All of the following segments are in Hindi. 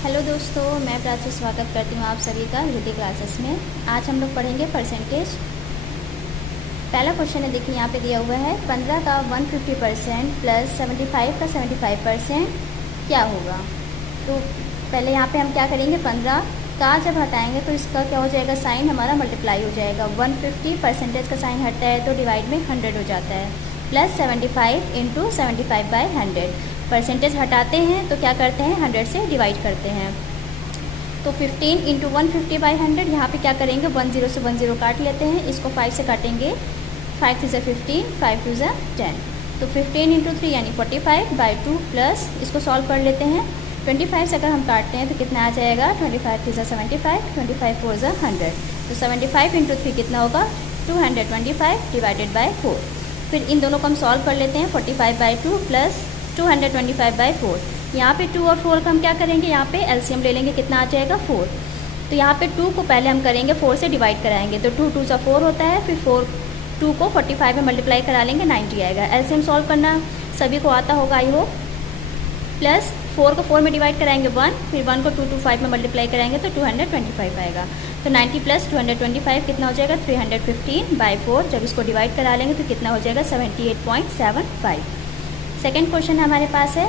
हेलो दोस्तों, मैं प्राची स्वागत करती हूँ आप सभी का हिंदी क्लासेस में। आज हम लोग पढ़ेंगे परसेंटेज। पहला क्वेश्चन है, देखिए यहाँ पे दिया हुआ है 15 का 150% प्लस 75 का 75% क्या होगा। तो पहले यहाँ पे हम क्या करेंगे, 15 का जब हटाएंगे तो इसका क्या हो जाएगा, साइन हमारा मल्टीप्लाई हो जाएगा। 150 परसेंटेज का साइन हटता है तो डिवाइड में 100 हो जाता है, प्लस 75 इंटू 75/100। परसेंटेज हटाते हैं तो क्या करते हैं, 100 से डिवाइड करते हैं। तो 15 इंटू 150/100, यहाँ पे क्या करेंगे, 10 से 10 काट लेते हैं। इसको 5 से काटेंगे, 5 2 15, 5 2 10। तो 15 इंटू 3 यानी 45/2 प्लस इसको सॉल्व कर लेते हैं। 25 से अगर हम काटते हैं तो कितना आ जाएगा, 25 3 75, 25 4 100। तो 75 इंटू 3 कितना होगा, 225 डिवाइडेड बाई 4। फिर इन दोनों को हम सॉल्व कर लेते हैं। 45/2 प्लस 225/4। यहाँ पे 2 और 4 का हम क्या करेंगे, यहाँ पे एलसीएम ले लेंगे, कितना आ जाएगा 4। तो यहाँ पे 2 को पहले हम करेंगे 4 से डिवाइड कराएंगे, तो 2 2 सा 4 होता है। फिर 2 को 45 में मल्टीप्लाई करा लेंगे, 90 आएगा। एलसीएम सॉल्व करना सभी को आता होगा आई होप। प्लस 4 को 4 में डिवाइड कराएंगे 1, फिर 1 को 2 2 5 में मल्टीप्लाई कराएंगे तो 225 आएगा। तो 90 प्लस 225 कितना हो जाएगा, 315/4। जब इसको डिवाइड करा लेंगे तो कितना हो जाएगा, 78.75। सेकेंड क्वेश्चन हमारे पास है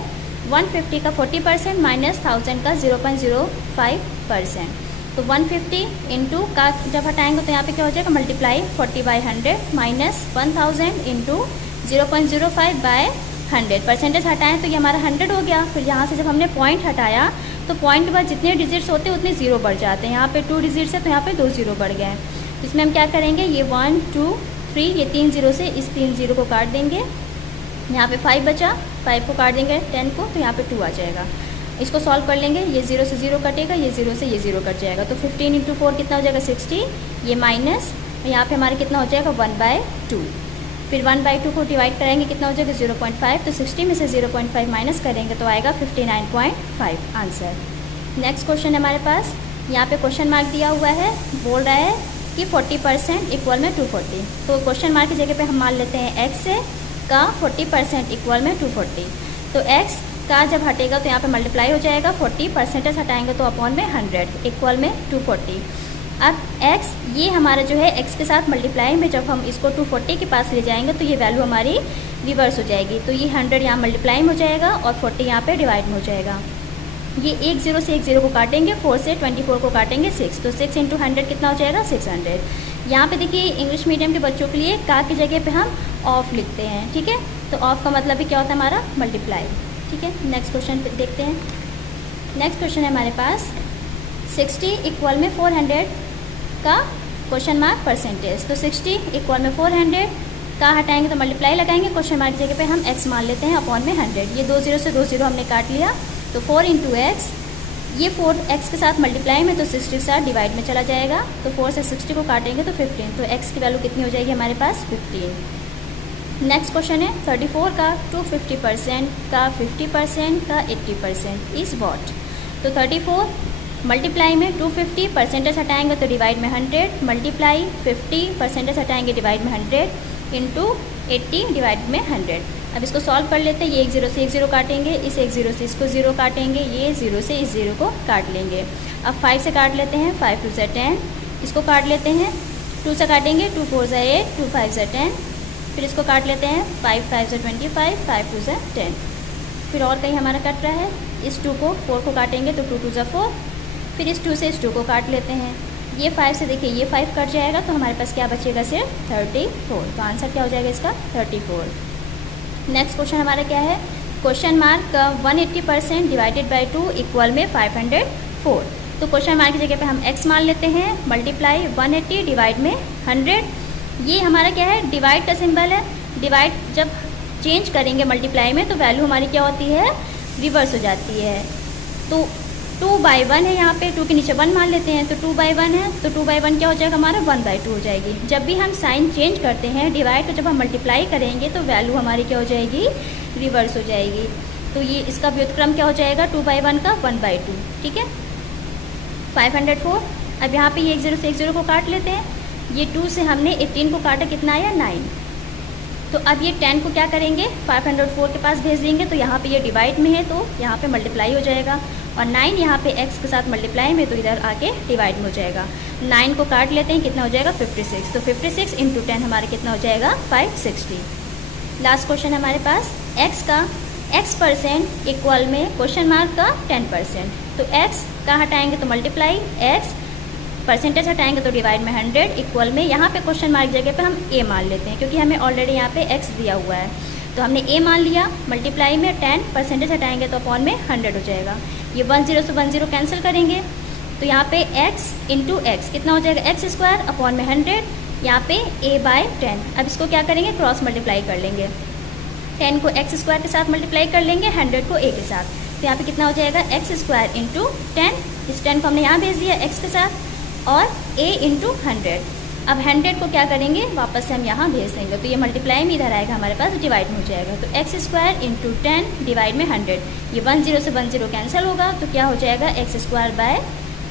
150 का 40% माइनस 1000 का 0.05%। तो 150 इंटू का जब हटाएंगे तो यहाँ पे क्या हो जाएगा, मल्टीप्लाई 40/100 माइनस 1000 इंटू 0.05/100। परसेंटेज हटाएं तो ये हमारा 100 हो गया। फिर यहाँ से जब हमने पॉइंट हटाया तो पॉइंट के बाद जितने डिजिट्स होते हैं उतने ज़ीरो बढ़ जाते हैं। यहाँ पे 2 डिजिट्स है तो यहाँ पे 2 ज़ीरो बढ़ गए। इसमें हम क्या करेंगे, ये 1 2 3 ये 3 ज़ीरो से इस 3 ज़ीरो को काट देंगे। यहाँ पे 5 बचा, 5 को काट देंगे 10 को, तो यहाँ पे 2 आ जाएगा। इसको सॉल्व कर लेंगे, ये 0 से 0 कटेगा, ये 0 से ये 0 कट जाएगा। तो 15 इंटू 4 कितना हो जाएगा, 60। ये माइनस यहाँ पे हमारे कितना हो जाएगा, 1/2। फिर 1/2 को डिवाइड कराएंगे, कितना हो जाएगा 0.5। तो 60 में से 0.5 माइनस करेंगे तो आएगा 59.5 आंसर। नेक्स्ट क्वेश्चन हमारे पास, यहाँ पे क्वेश्चन मार्क दिया हुआ है, बोल रहा है कि 40% इक्वल में 240। तो क्वेश्चन मार्क की जगह पे हम मान लेते हैं x से का 40% इक्वल में 240। तो x का जब हटेगा तो यहाँ पे मल्टीप्लाई हो जाएगा, 40 परसेंटेज हटाएंगे तो अपॉन में 100 इक्वल में 240। अब x ये हमारा जो है x के साथ मल्टीप्लाई में जब हम इसको 240 के पास ले जाएंगे तो ये वैल्यू हमारी रिवर्स हो जाएगी। तो ये 100 यहाँ मल्टीप्लाई में हो जाएगा और 40 यहाँ पे डिवाइड में हो जाएगा। ये 1 0 से 1 0 को काटेंगे, 4 से 24 को काटेंगे 6। तो 6 इंटू 100 कितना हो जाएगा, 600। यहाँ पे देखिए इंग्लिश मीडियम के बच्चों के लिए का की जगह पे हम ऑफ लिखते हैं, ठीक है। तो ऑफ का मतलब भी क्या होता है, हमारा मल्टीप्लाई, ठीक है। नेक्स्ट क्वेश्चन देखते हैं। नेक्स्ट क्वेश्चन है हमारे पास 60 इक्वल में 400 का क्वेश्चन मार्क परसेंटेज। तो 60 इक्वल में 400 का हटाएंगे तो मल्टीप्लाई लगाएंगे, क्वेश्चन मार्क की जगह पे हम x मान लेते हैं अपॉन में 100। ये 2 0 से 2 0 हमने काट लिया, तो 4 इंटू एक्स, ये 4 x के साथ मल्टीप्लाई में तो 60 के साथ डिवाइड में चला जाएगा। तो 4 से 60 को काटेंगे तो 15। तो x की वैल्यू कितनी हो जाएगी हमारे पास, 15। नेक्स्ट क्वेश्चन है 34 का 250% का 50% का 80% इज व्हाट। तो 34 मल्टीप्लाई में 250 परसेंटेज हटाएंगे तो डिवाइड में 100, मल्टीप्लाई 50 परसेंटेज हटाएंगे डिवाइड में 100 इंटू 80 डिवाइड में 100। अब इसको सॉल्व कर लेते हैं। ये 1 0 से 1 0 काटेंगे, इस 1 0 से इसको 0 काटेंगे, ये 0 से इस 0 को काट लेंगे। अब 5 से काट लेते हैं, 5 2 10, इसको काट लेते हैं। 2 से काटेंगे, 2 4 8, 2 5 10, फिर इसको काट लेते हैं, 5 5 25, 5 2 10। फिर और कहीं हमारा कट रहा है, इस 2 को 4 को काटेंगे तो 2 2 4, फिर इस 2 से इस 2 को काट लेते हैं। ये 5 से देखिए ये 5 कट जाएगा तो हमारे पास क्या बचेगा, सिर्फ 34। तो आंसर क्या हो जाएगा इसका, 34। नेक्स्ट क्वेश्चन हमारा क्या है, question mark 180% divided by 2 equal में 504। तो क्वेश्चन मार्क की जगह पे हम x मान लेते हैं, मल्टीप्लाई 180 डिवाइड में 100। ये हमारा क्या है, डिवाइड का सिंबल है। डिवाइड जब चेंज करेंगे मल्टीप्लाई में तो वैल्यू हमारी क्या होती है, रिवर्स हो जाती है। तो 2/1 है, यहाँ पे 2 के नीचे 1 मान लेते हैं, तो 2/1 है, तो 2/1 क्या हो जाएगा हमारा, 1/2 हो जाएगी। जब भी हम साइन चेंज करते हैं डिवाइड को जब हम मल्टीप्लाई करेंगे तो वैल्यू हमारी क्या हो जाएगी, रिवर्स हो जाएगी। तो ये इसका व्युत्क्रम क्या हो जाएगा, 2/1 का 1/2, ठीक है। 504। अब यहाँ पे ये 1 0 से 1 0 को काट लेते हैं। ये 2 से हमने 18 को काटा, कितना आया, 9। तो अब ये 10 को क्या करेंगे 504 के पास भेज देंगे, तो यहाँ पे ये डिवाइड में है तो यहाँ पे मल्टीप्लाई हो जाएगा, और 9 यहाँ पे x के साथ मल्टीप्लाई में तो इधर आके डिवाइड में हो जाएगा। 9 को काट लेते हैं, कितना हो जाएगा 56, तो 56 इंटू 10 हमारे कितना हो जाएगा 560। लास्ट क्वेश्चन हमारे पास x का x% इक्वल में क्वेश्चन मार्क का 10%, तो x का हटाएंगे तो मल्टीप्लाई, x परसेंटेज हटाएंगे तो डिवाइड में 100 इक्वल में, यहाँ पे क्वेश्चन मार्क जगह पे हम a मान लेते हैं क्योंकि हमें ऑलरेडी यहाँ पे x दिया हुआ है, तो हमने a मान लिया, मल्टीप्लाई में 10 परसेंटेज हटाएंगे तो अपॉन में 100 हो जाएगा। ये 10 से 10 कैंसिल करेंगे तो यहाँ पे x इंटू एक्स कितना हो जाएगा x स्क्वायर अपॉन में 100, यहाँ पे a/10। अब इसको क्या करेंगे क्रॉस मल्टीप्लाई कर लेंगे, 10 को x स्क्वायर के साथ मल्टीप्लाई कर लेंगे, 100 को a के साथ, तो यहाँ पे कितना हो जाएगा x स्क्वायर इंटू 10, इस 10 को हमने यहाँ भेज दिया x के साथ, और a इंटू 100। अब 100 को क्या करेंगे वापस से हम यहाँ भेज देंगे, तो ये मल्टीप्लाई में इधर आएगा हमारे पास, डिवाइड में हो जाएगा, तो x स्क्वायर इंटू 10 डिवाइड में 100, ये 10 से 10 कैंसिल होगा तो क्या हो जाएगा x स्क्वायर बाय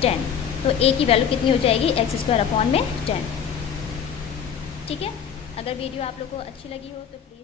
10, तो a की वैल्यू कितनी हो जाएगी x स्क्वायर अपॉन में 10। ठीक है, अगर वीडियो आप लोग को अच्छी लगी हो तो प्लीज़